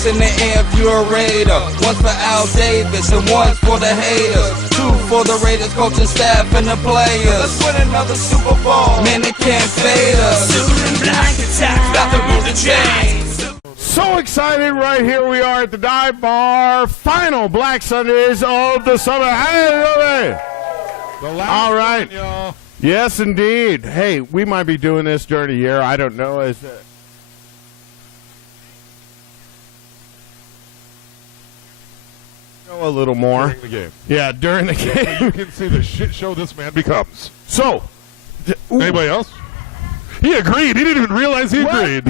hands in the air if you're a Raider. One's for Al Davis and one's for the haters. Two for the Raiders coaching staff and the players. Let's win another Super Bowl. Man, they can't fade us. Silver and black attack, about to move the chains. So excited right here we are at the Dive Bar. Final Black Sundays of the summer. Hey, all right. One, y'all. Yes, indeed. Hey, we might be doing this during the year. I don't know. A little more. During the game. Yeah, during the game. You can see the shit show this man becomes. So, anybody else? He agreed. He didn't even realize he agreed.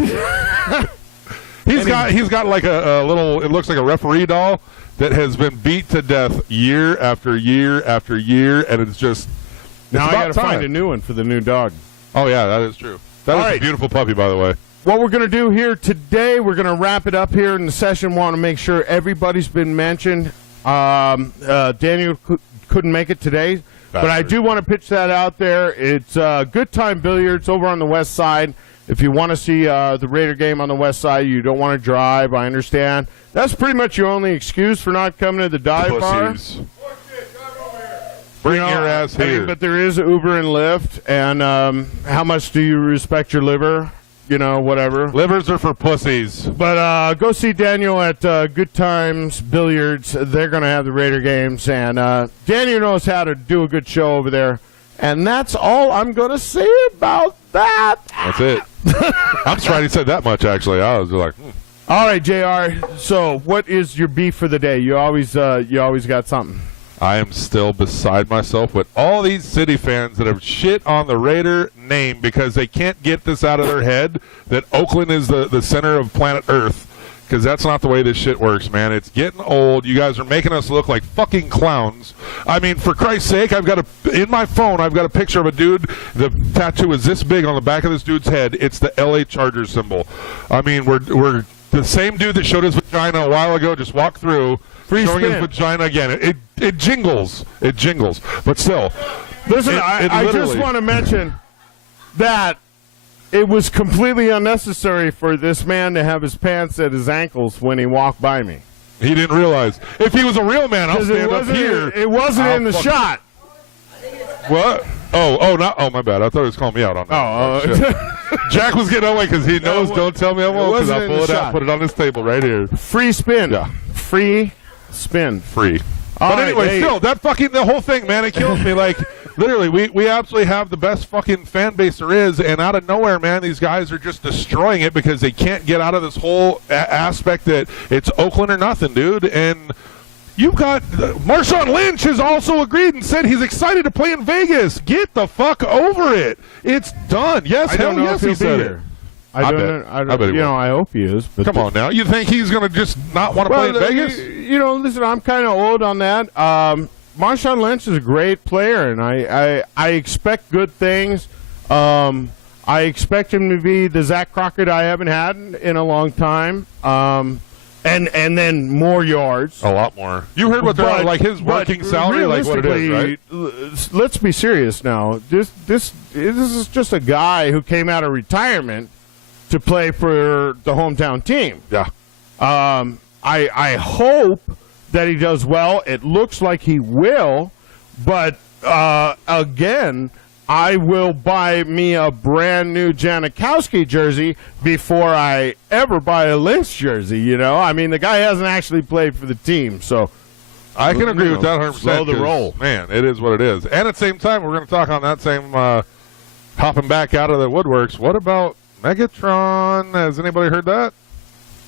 He's got like a little, it looks like a referee doll that has been beat to death year after year after year, and it's just, now I gotta find a new one for the new dog. Oh yeah, that is true. That is a beautiful puppy, by the way. What we're going to do here today, we're going to wrap it up here in the session. Want to make sure everybody's been mentioned. Daniel couldn't make it today, but I do want to pitch that out there. It's Good Time Billiards over on the west side. If you want to see the Raider game on the west side, you don't want to drive, I understand. That's pretty much your only excuse for not coming to the dive bar. Bring your ass here. But there is Uber and Lyft, and how much do you respect your liver? You know, whatever. Livers are for pussies. But go see Daniel at Good Times Billiards. They're going to have the Raider games, and Daniel knows how to do a good show over there. And that's all I'm going to say about that. That's it. I'm surprised he said that much, actually. I was like, All right, JR. So what is your beef for the day? You always got something. I am still beside myself with all these City fans that have shit on the Raider name because they can't get this out of their head that Oakland is the center of planet Earth, because that's not the way this shit works, man. It's getting old. You guys are making us look like fucking clowns. I mean, for Christ's sake, in my phone, I've got a picture of a dude. The tattoo is this big on the back of this dude's head. It's the LA Chargers symbol. I mean, we're the same dude that showed his vagina a while ago just walked through. Showing his vagina again. It jingles. It jingles. But still. Listen, I just want to mention that it was completely unnecessary for this man to have his pants at his ankles when he walked by me. He didn't realize. If he was a real man, I'll stand up here. It wasn't in the shot. What? Oh, my bad. I thought he was calling me out on that. Jack was getting away because he knows don't tell me I won't, because I'll pull it out, put it on this table right here. Free spin. Yeah. Free spin. Free. But anyway, still, that fucking, the whole thing, man, it kills me. Like, literally, we absolutely have the best fucking fan base there is, and out of nowhere, man, these guys are just destroying it because they can't get out of this whole aspect that it's Oakland or nothing, dude. And you've got Marshawn Lynch has also agreed and said he's excited to play in Vegas. Get the fuck over it. It's done. Yes, hell yes, he said it. I bet you know, I hope he is. But come on now. You think he's going to just not want to play in Vegas? You know, listen, I'm kind of old on that. Marshawn Lynch is a great player, and I expect good things. I expect him to be the Zach Crockett I haven't had in a long time. And then more yards. A lot more. You heard what they're like his working salary, like what it is, right? Let's be serious now. This is just a guy who came out of retirement to play for the hometown team. Yeah. I hope that he does well. It looks like he will, but again, I will buy me a brand new Janikowski jersey before I ever buy a Lynch jersey, you know? I mean, the guy hasn't actually played for the team, so I can agree with that 100%. Slow the roll. Man, it is what it is. And at the same time, we're going to talk on that same hopping back out of the woodworks. What about Megatron? Has anybody heard that?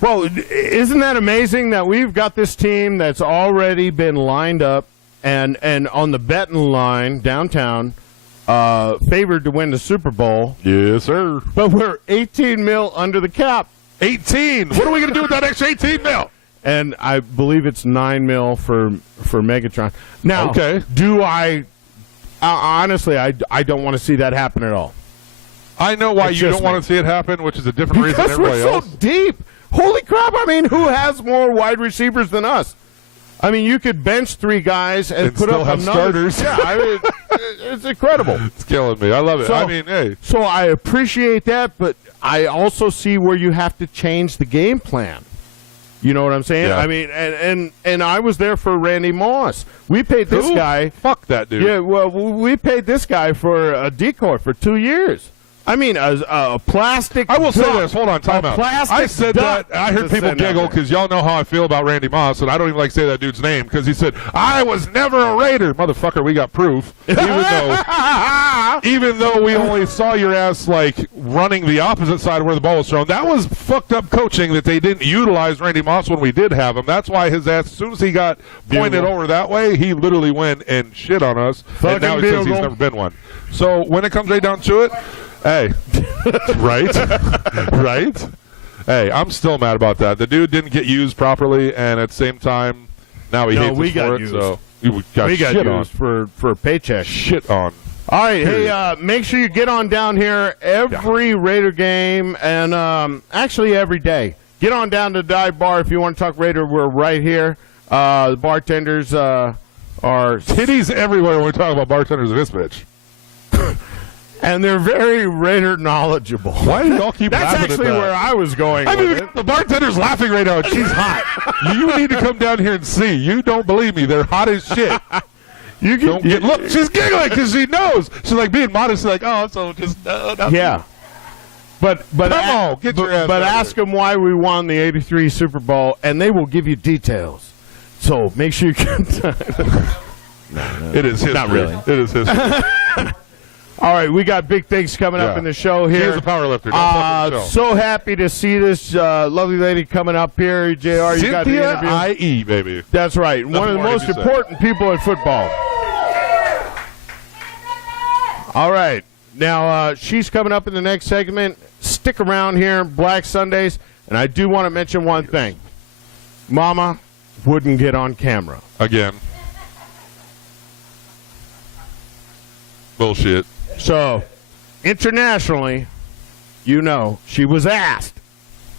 Well, isn't that amazing that we've got this team that's already been lined up and on the betting line downtown, favored to win the Super Bowl. Yes, sir. But we're 18 mil under the cap. 18? What are we going to do with that extra 18 mil? And I believe it's 9 mil for Megatron. Now, okay. Do I honestly, I don't want to see that happen at all. I know why you don't want to see it happen, which is a different reason than everybody else. Because we're so deep. Holy crap, I mean, who has more wide receivers than us? I mean, you could bench 3 guys and put up starters. Yeah, I mean, it's incredible. It's killing me. I love it. So, I mean, hey. So I appreciate that, but I also see where you have to change the game plan. You know what I'm saying? Yeah. I mean, and I was there for Randy Moss. We paid this guy. Fuck that dude. Yeah, well, we paid this guy for a decoy for 2 years. I mean, a plastic. I will say duck. this. Hold on, time out. Plastic I said duck that. I heard to people send out giggle there. because y'all know how I feel about Randy Moss, and I don't even like to say that dude's name because he said I was never a Raider, motherfucker. We got proof, even though we only saw your ass like running the opposite side where the ball was thrown. That was fucked up coaching that they didn't utilize Randy Moss when we did have him. That's why his ass, as soon as he got pointed over that way, he literally went and shit on us, and now he says he's never been one. So when it comes right down to it. Hey, right? Right? Hey, I'm still mad about that. The dude didn't get used properly, and at the same time, now he hates us for it. So we got shit on. for a paycheck. Shit on. All right, hey, make sure you get on down here every Raider game, and actually every day. Get on down to the dive bar if you want to talk Raider. We're right here. The bartenders are titties everywhere when we talk about bartenders in this bitch. And they're very Raider knowledgeable. Why do y'all keep That's laughing actually at that? where I was going I with mean, it. the bartender's laughing right now, and she's hot. You need to come down here and see. You don't believe me. They're hot as shit. Look, she's giggling because she knows. She's like being modest. She's like, oh, so just yeah. But come on, get your ass but out ask them why we won the '83 Super Bowl, and they will give you details. So make sure you can. It is history. Not really. It is history. All right, we got big things coming up in the show here. Here's the power lifter. Don't fucking show. So happy to see this lovely lady coming up here. JR, you got the interview. CYNTHIA IE, baby. That's right. One of the most important people in football. All right. Now, she's coming up in the next segment. Stick around here, Black Sundays. And I do want to mention one thing. Mama wouldn't get on camera. Again. Bullshit. So, internationally, you know, she was asked.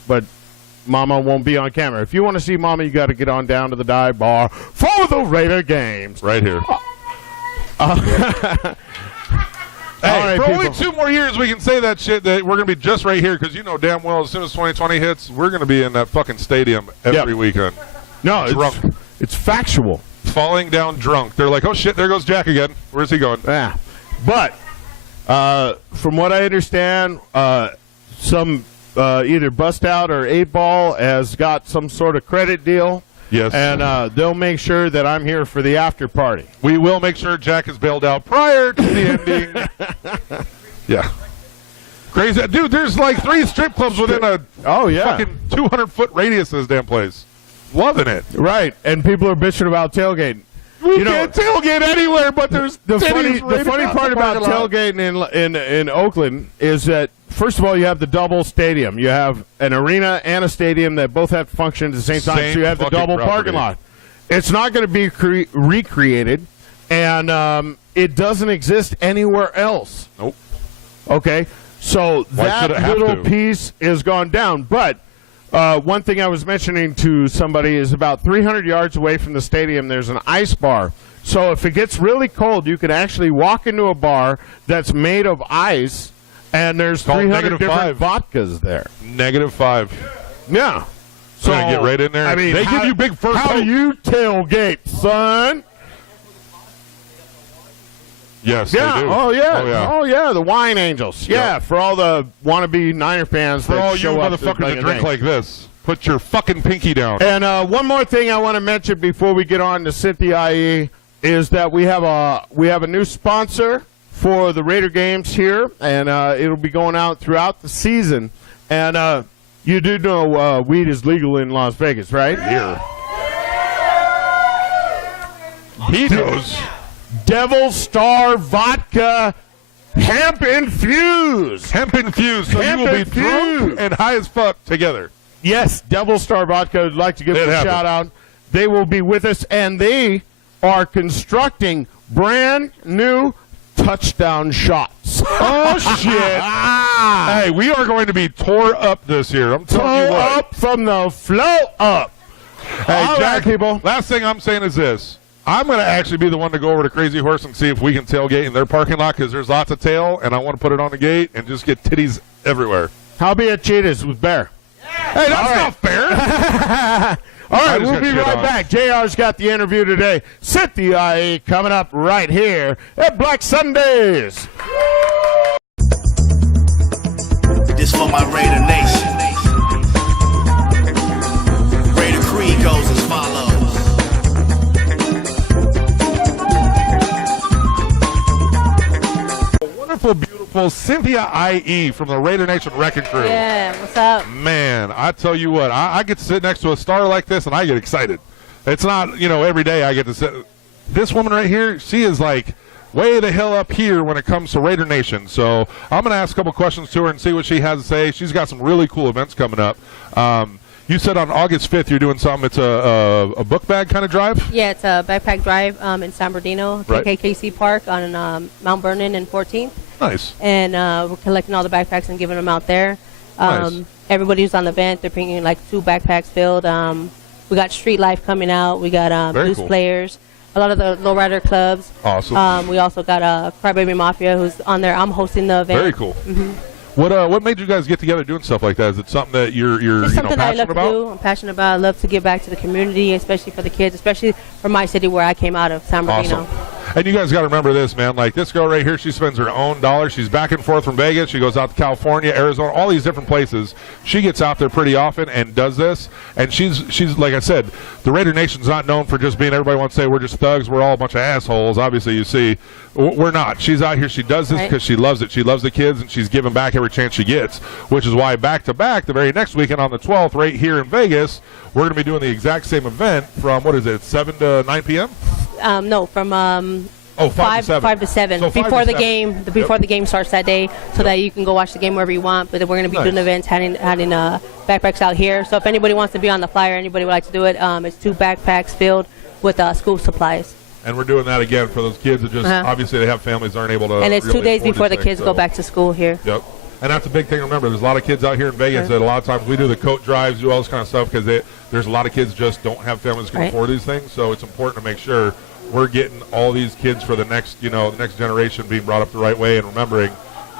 But Mama won't be on camera. If you want to see Mama, you got to get on down to the dive bar for the Raider games. Right here. Hey, for only 2 more years, we can say that shit that we're going to be just right here because you know damn well as soon as 2020 hits, we're going to be in that fucking stadium every weekend. No, drunk. It's factual. Falling down drunk. They're like, oh shit, there goes Jack again. Where's he going? Yeah. But from what I understand, some either Bust Out or 8-Ball has got some sort of credit deal. Yes. And they'll make sure that I'm here for the after party. We will make sure Jack is bailed out prior to the ending. Yeah. Crazy. Dude, there's like 3 strip clubs within a fucking 200-foot radius of this damn place. Loving it. Right. And people are bitching about tailgating. We can't tailgate anywhere, but there's the funny part about tailgating in Oakland is that, first of all, you have the double stadium. You have an arena and a stadium that both have to function at the same time. So you have the double parking lot. It's not going to be recreated, and it doesn't exist anywhere else. Nope. Okay? So that little piece is gone down. But one thing I was mentioning to somebody is about 300 yards away from the stadium, there's an ice bar. So if it gets really cold, you can actually walk into a bar that's made of ice, and there's 300 different vodkas there. -5. Yeah. So get right in there. I mean, they give you big fur. How do you tailgate, son? Yes, yeah. they do. Oh, yeah. Oh, yeah. The Wine Angels. Yeah, for all the wannabe Niner fans for that all show you up motherfuckers that drink like this. Put your fucking pinky down. And one more thing I want to mention before we get on to CYNTHIA IE is that we have a new sponsor for the Raider games here, and it'll be going out throughout the season. And you do know weed is legal in Las Vegas, right? Here. He knows. Devil Star Vodka Hemp Infused. Hemp Infused, so you will be drunk and high as fuck together. Yes, Devil Star Vodka would like to give them a shout-out. They will be with us, and they are constructing brand new touchdown shots. Oh, shit. Hey, we are going to be tore up this year. I'm telling you what. Tore up from the flow up. Hey, all Jack, right, people. Last thing I'm saying is this. I'm going to actually be the one to go over to Crazy Horse and see if we can tailgate in their parking lot because there's lots of tail, and I want to put it on the gate and just get titties everywhere. How be a Cheetahs with Bear? Hey, that's not fair. All right, we'll be right back. JR's got the interview today. CYNTHIA IE coming up right here at Black Sundays. This for my Raider Nation. Raider Creed goes as follows. Wonderful, beautiful CYNTHIA IE from the Raider Nation Wrecking Crew. Yeah, what's up? Man, I tell you what, I get to sit next to a star like this and I get excited. It's not, every day I get to sit. This woman right here, she is like way the hell up here when it comes to Raider Nation. So I'm going to ask a couple questions to her and see what she has to say. She's got some really cool events coming up. You said on August 5th you're doing something. It's a book bag kind of drive? Yeah, it's a backpack drive in San Bernardino, Right. KKKC Park on Mount Vernon and 14th. Nice. And we're collecting all the backpacks and giving them out there. Nice. Everybody who's on the event, they're bringing like 2 backpacks filled. We got Street Life coming out. We got Very Blues cool. Players, a lot of the lowrider clubs. Awesome. We also got Crybaby Mafia who's on there. I'm hosting the event. Very cool. What made you guys get together doing stuff like that? Is it something that you're It's something that I passionate love to about? do. I'm passionate about. I love to give back to the community, especially for the kids, especially for my city where I came out of, San Bernardino. Awesome. And you guys got to remember this, man. Like this girl right here, she spends her own dollars. She's back and forth from Vegas. She goes out to California, Arizona, all these different places. She gets out there pretty often and does this. And she's like I said, the Raider Nation's not known for just being, everybody wants to say we're just thugs, we're all a bunch of assholes. Obviously, you see, we're not. She's out here. She does this because she loves it. She loves the kids, and she's giving back every chance she gets, which is why back-to-back, the very next weekend on the 12th, right here in Vegas, we're going to be doing the exact same event from, 7 to 9 p.m.? No, from 5 to 7. So 5 before to the 7. game, before the game starts that day, so that you can go watch the game wherever you want. But we're going to be doing events, having backpacks out here. So if anybody wants to be on the flyer, anybody would like to do it, it's 2 backpacks filled with school supplies. And we're doing that again for those kids that just obviously they have families that aren't able to. And it's really 2 days afford before the these kids things, go so. back to school here. Yep. And that's a big thing to remember. There's a lot of kids out here in Vegas that a lot of times we do the coat drives, do all this kind of stuff because there's a lot of kids just don't have families that can afford these things. So it's important to make sure we're getting all these kids for the next, the next generation being brought up the right way and remembering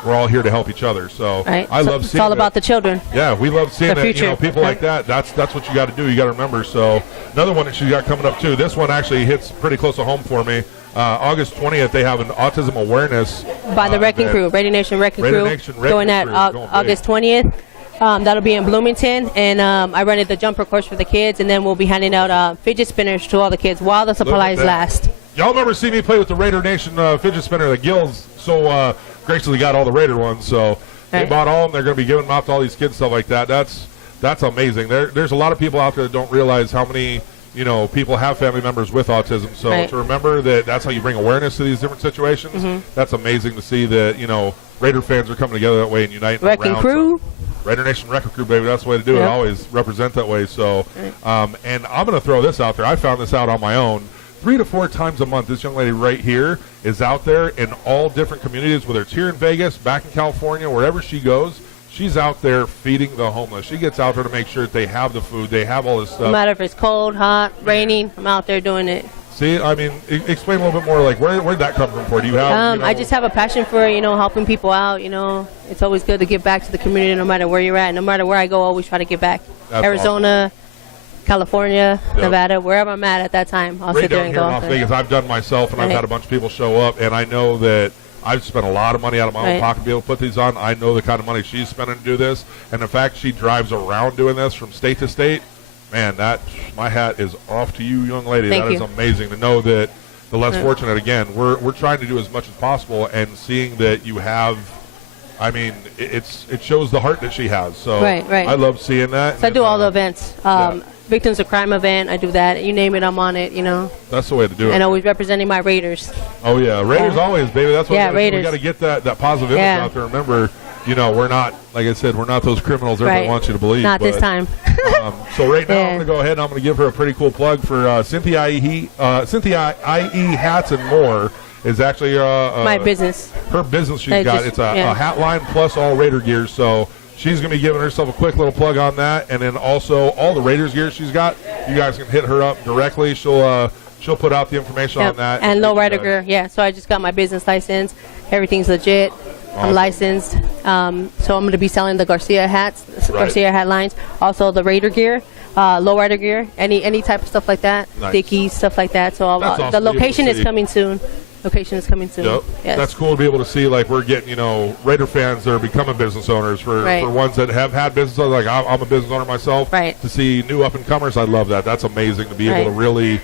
we're all here to help each other. So I love seeing it's all about the children. Yeah, we love seeing The that, future. people like that. That's what you got to do. You got to remember. So another one that she got coming up too. This one actually hits pretty close to home for me. August 20th, they have an autism awareness By the Wrecking Crew, Raider Nation Wrecking Crew, going at August 20th. That'll be in Bloomington, and I rented the jumper course for the kids, and then we'll be handing out fidget spinners to all the kids while the supplies last. Y'all remember seeing me play with the Raider Nation fidget spinner? The Gills so graciously got all the Raider ones, so they bought all of them. They're going to be giving them out to all these kids, stuff like that. That's amazing. There's a lot of people out there that don't realize how many people have family members with autism. So to remember that's how you bring awareness to these different situations. That's amazing to see that Raider fans are coming together that way and uniting Wrecking Crew. So Raider Nation Wrecking Crew, baby. That's the way to do it. Always represent that way. So, and I'm going to throw this out there. I found this out on my own. 3 to 4 times a month, this young lady right here is out there in all different communities, whether it's here in Vegas, back in California, wherever she goes. She's out there feeding the homeless. She gets out there to make sure that they have the food, they have all this stuff. No matter if it's cold, hot, raining, I'm out there doing it. See, I mean, explain a little bit more. Like, where'd that come from? For do you have? I just have a passion for helping people out. It's always good to give back to the community, no matter where you're at, no matter where I go. I always try to give back. That's Arizona, California, Nevada, wherever I'm at that time, I'll sit there and go. Right down here in Las Vegas, I've done myself, and I've had a bunch of people show up, and I know that I've spent a lot of money out of my own pocket to be able to put these on. I know the kind of money she's spending to do this, and the fact she drives around doing this from state to state, man, my hat is off to you, young lady. Thank you. Is amazing to know that the less fortunate, again, we're trying to do as much as possible, and seeing that you have, I mean, it shows the heart that she has. So I love seeing that. So I do all the events. Victims of Crime event, I do that. You name it, I'm on it, That's the way to do it. And always representing my Raiders. Oh, yeah. Raiders always, baby. That's what we got to get that positive image out there. Remember, we're not, like I said, we're not those criminals everybody wants you to believe. Not this time. So right now, I'm going to go ahead and I'm going to give her a pretty cool plug for CYNTHIA IE hats and more. Is actually my business. Her business she's got. It's a hat line plus all Raider gear. So she's going to be giving herself a quick little plug on that. And then also all the Raiders gear she's got, you guys can hit her up directly. She'll put out the information on that. And lowrider gear, So I just got my business license. Everything's legit. I'm licensed. So I'm going to be selling the Garcia hats, Garcia hat lines. Also the Raider gear, lowrider gear, any type of stuff like that. Nice. Dickies, stuff like that. So awesome. The location is coming soon. Location is coming soon. Yep. Yes. That's cool to be able to see, like, we're getting, you know, Raider fans that are becoming business owners for ones that have had business owners. Like, I'm a business owner myself. Right. To see new up-and-comers, I love that. That's amazing to be able to really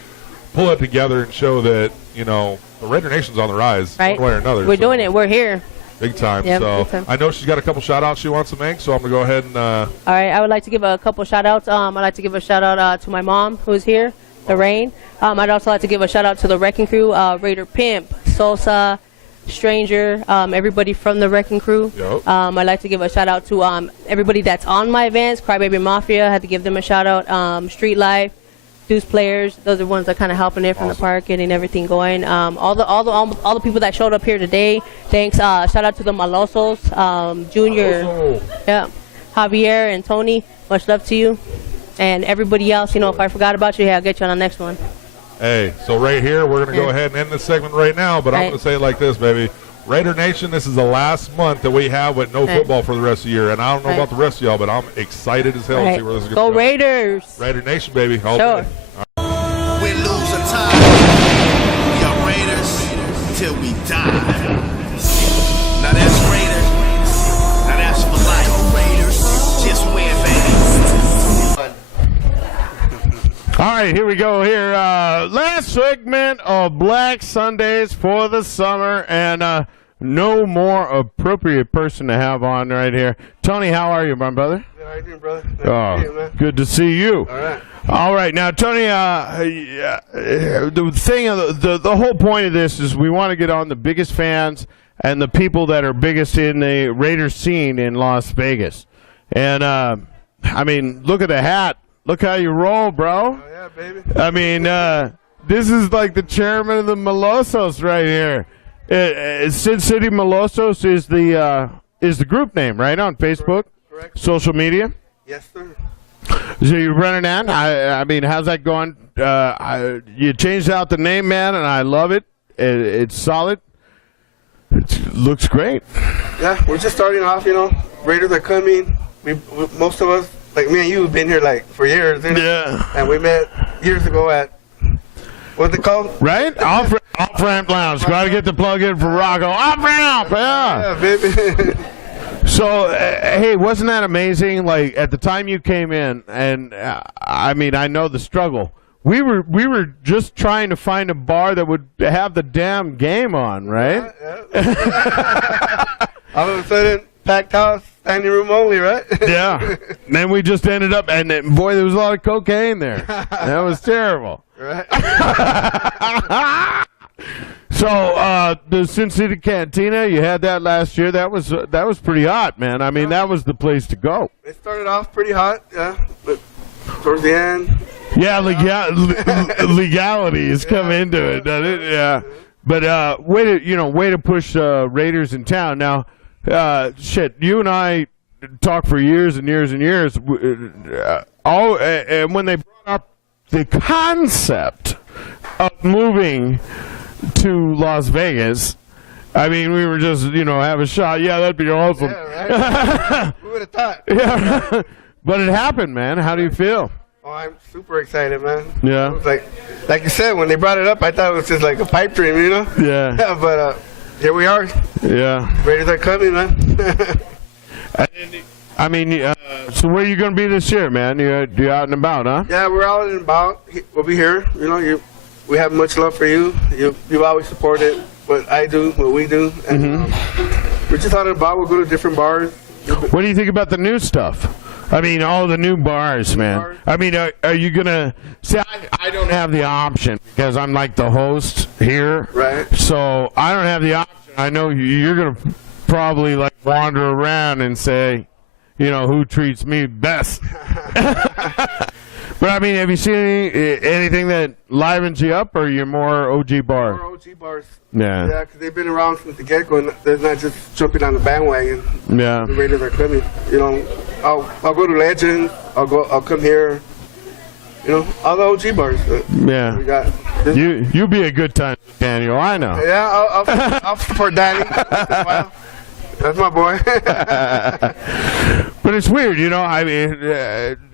pull it together and show that, you know, the Raider Nation's on the rise one way or another. We're doing it. We're here. Big time. Yep, So big time. I know she's got a couple shout-outs she wants to make, so I'm going to go ahead and all right. I would like to give a couple shout-outs. I'd like to give a shout-out to my mom, who's here, Lorraine. I'd also like to give a shout-out to the Wrecking Crew, Raider Pimp, Sosa, Stranger, everybody from the Wrecking Crew. Yep. I'd like to give a shout-out to everybody that's on my events. Crybaby Mafia, I had to give them a shout-out. Street Life, Deuce Players, those are ones that kind of helping it from the park, getting everything going. All the people that showed up here today, thanks. Shout out to the Malosos, Junior, Javier and Tony. Much love to you, and everybody else. You know, if I forgot about you, I'll get you on the next one. Hey, so right here, we're going to go ahead and end this segment right now, but I'm going to say it like this, baby. Raider Nation, this is the last month that we have with no football for the rest of the year, and I don't know about the rest of y'all, but I'm excited as hell to see where this is going to go. Go Raiders! Raider Nation, baby. All sure. day. We're losing time. We are Raiders till we die. Now that's Raiders. Now that's for life. Go Raiders. Just win, baby. All right, here we go here. Last segment of Black Sundays for the summer, and no more appropriate person to have on right here. Tony, how are you, my brother? How are you doing, brother? Nice to see you, man. Good to see you. All right. All right, now, Tony, the thing, the whole point of this is we want to get on the biggest fans and the people that are biggest in the Raiders scene in Las Vegas. And, I mean, look at the hat. Look how you roll, bro. Oh, yeah, baby. I mean, this is like the chairman of the Malosos right here. Sin City Malosos is the group name, right, on Facebook? Correct. Social media? Yes, sir. So you're running that? I mean, how's that going? You changed out the name, man, and I love it. It's solid. It looks great. Yeah, we're just starting off, you know. Raiders are coming. Most of us, like me and you, have been here like for years. You know? Yeah. And we met years ago at, what's it called? Right? Off-ramp lounge. Got to get the plug in for Rocco. Off-ramp, yeah. Yeah, baby. So, hey, wasn't that amazing? Like, at the time you came in, and I mean, I know the struggle. We were just trying to find a bar that would have the damn game on, right? Yeah. All of a sudden, packed house, standing room only, right? Yeah. And then we just ended up, and then, boy, there was a lot of cocaine there. That was terrible. Right. So the Sin City Cantina, you had that last year. That was pretty hot, man. I mean, that was the place to go. It started off pretty hot, yeah, but towards the end. Yeah, legality has come into it, doesn't it? Yeah. But way to push Raiders in town. Now, shit, you and I talked for years and years and years. And when they brought up the concept of moving to Las Vegas, I mean, we were just, have a shot. Yeah, that'd be awesome. Yeah, right? Who would have thought? Yeah. But it happened, man. How do you feel? Oh, I'm super excited, man. Yeah. It was like you said, when they brought it up, I thought it was just like a pipe dream, you know? Yeah. Yeah, but here we are. Yeah. Raiders are coming, man. I mean, so where are you going to be this year, man? You out and about, huh? Yeah, we're out and about. We'll be here. We have much love for you. You've always supported what I do, what we do. And we're just out and about. We'll go to different bars. What do you think about the new stuff? I mean, all the new bars, man. I mean, are you going to... See, I don't have the option because I'm like the host here. Right. So I don't have the option. I know you're going to probably like wander around and say, who treats me best. But, I mean, have you seen anything that livens you up, or you're more OG bar? More OG bars. Yeah. Yeah, because they've been around since the get-go, and they're not just jumping on the bandwagon. Yeah. The Raiders are coming. I'll go to Legends. I'll come here. All the OG bars. Yeah. We got. You'll be a good time, Daniel. I know. Yeah, I'll support Danny. That's my boy. But it's weird, you know. I mean,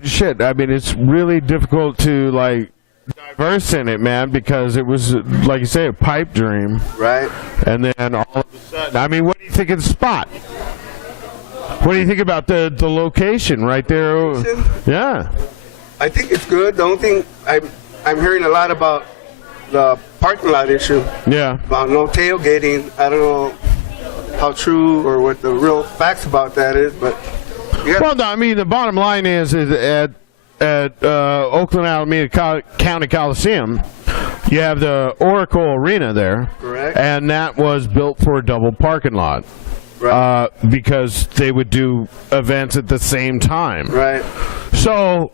shit. I mean, it's really difficult to like diverse in it, man, because it was, like you say, a pipe dream. Right. And then all of a sudden, I mean, what do you think of the spot? What do you think about the location right there? Yeah. I think it's good. The only thing I'm hearing a lot about the parking lot issue. Yeah. About no tailgating. I don't know how true or what the real facts about that is, but well, no, I mean, the bottom line is at Oakland Alameda County Coliseum, you have the Oracle Arena there. Correct. And that was built for a double parking lot. Right. Because they would do events at the same time. Right. So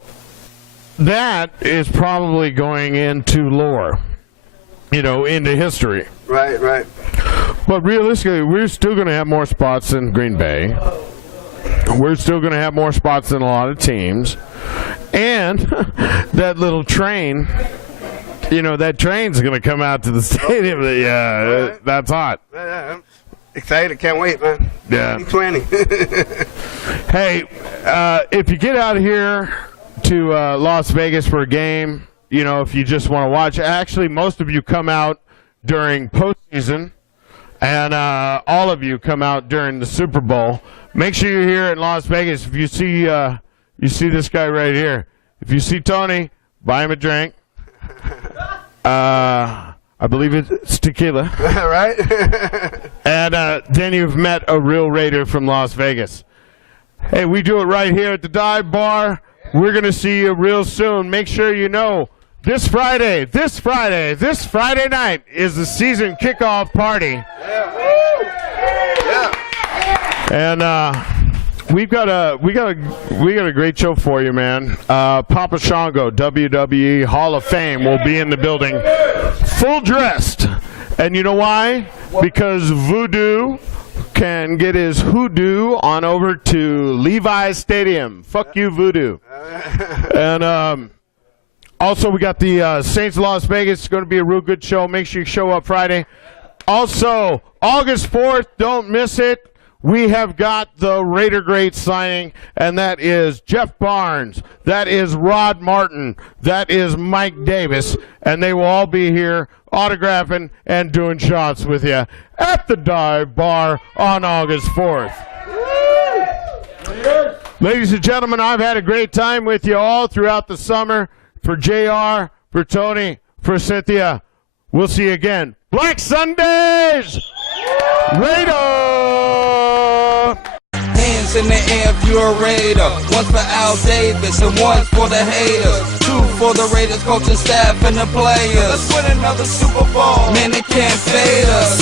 that is probably going into lore, you know, into history. Right, right. But realistically, we're still going to have more spots than Green Bay. We're still going to have more spots than a lot of teams. And that little train, you know, that train's going to come out to the stadium. Yeah, right. That's hot. Yeah, I'm excited. Can't wait, man. Yeah. 2020. Hey, if you get out of here to Las Vegas for a game, you know, if you just want to watch, actually, most of you come out during postseason, and all of you come out during the Super Bowl. Make sure you're here in Las Vegas. If you see this guy right here, if you see Tony, buy him a drink. I believe it's tequila. Right? And then you've met a real Raider from Las Vegas. Hey, we do it right here at the Dive Bar. We're going to see you real soon. Make sure you know this Friday night is the season kickoff party. Yeah. And we got a great show for you, man. Papa Shango, WWE Hall of Fame, will be in the building, full dressed. And you know why? Because Voodoo can get his hoodoo on over to Levi's Stadium. Fuck you, Voodoo. And also, we got the Saints of Las Vegas. It's going to be a real good show. Make sure you show up Friday. Also, August 4th, don't miss it. We have got the Raider Great signing, and that is Jeff Barnes. That is Rod Martin. That is Mike Davis. And they will all be here autographing and doing shots with you at the Dive Bar on August 4th. Ladies and gentlemen, I've had a great time with you all throughout the summer. For JR, for Tony, for Cynthia, we'll see you again. Black Sundays! Raider! Hands in the air if you're a Raider. One's for Al Davis and one's for the haters. Two for the Raiders coaching staff and the players. Let's win another Super Bowl. Man, they can't fade us.